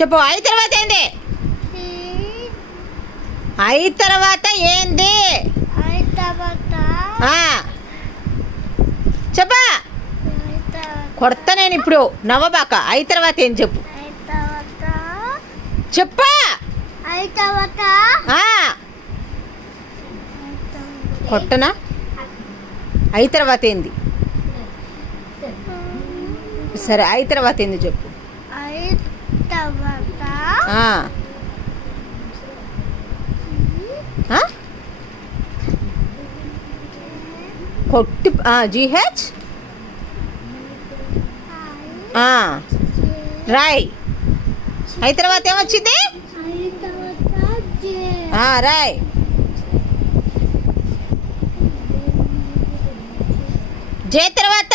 చెప్పు. ఐ తర్వాత ఏంది? ఐ తర్వాత ఏంది? చెప్పా. కొడతా నేను ఇప్పుడు. నవ్వబాక. ఐ తర్వాత ఏం చెప్పు. చెప్పా. కొట్టనా? ఐ తర్వాత ఏంది? సరే, ఐ తర్వాత ఏంది చెప్పు. కొట్టి జీహెచ్ రాయ్. ఐ తర్వాత ఏమొచ్చింది? రాయ్. జే తర్వాత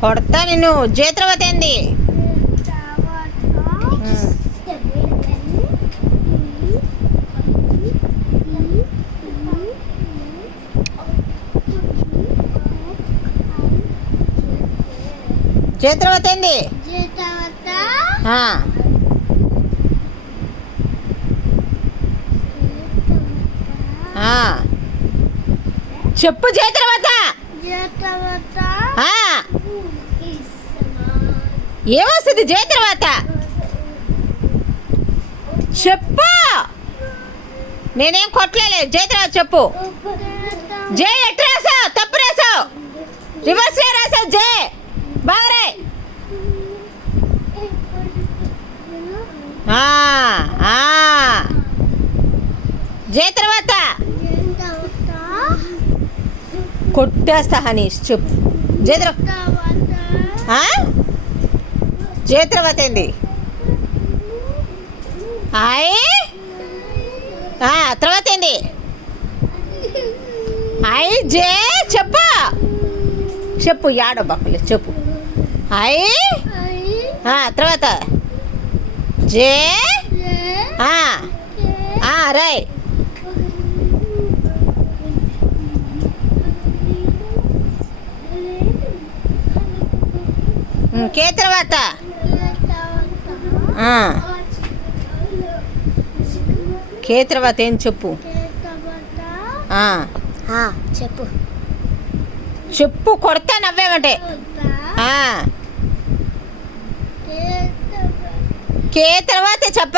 కొడతా నిన్ను. జే తర్వాత ఏంది? జే తర్వాత ఏంది? చెప్పు. జే తర్వాత ఏమొస్తుంది? జే తర్వాత చెప్పు. నేనేం కొట్టలేదు. జే తర్వాత చెప్పు. జే ఎట్లా రాసావు? తప్పు రాసావు. రివర్స్ రాసావు. జే బాగా రాయ్. జే తర్వాత కొట్టేస్తా హనీష్. చెప్పు. జే తర్వాత ఏంది? ఐ తర్వాత ఏంది? ఐ జే చెప్పు. చెప్పు. యాడో బాకలే చెప్పు. ఐ తర్వాత జే రాయ్. కే తర్వాత కే తర్వాత ఏం చెప్పు. చెప్పు. చెప్పు. కొడతా నవ్వేమంటే. కే తర్వాత చెప్ప.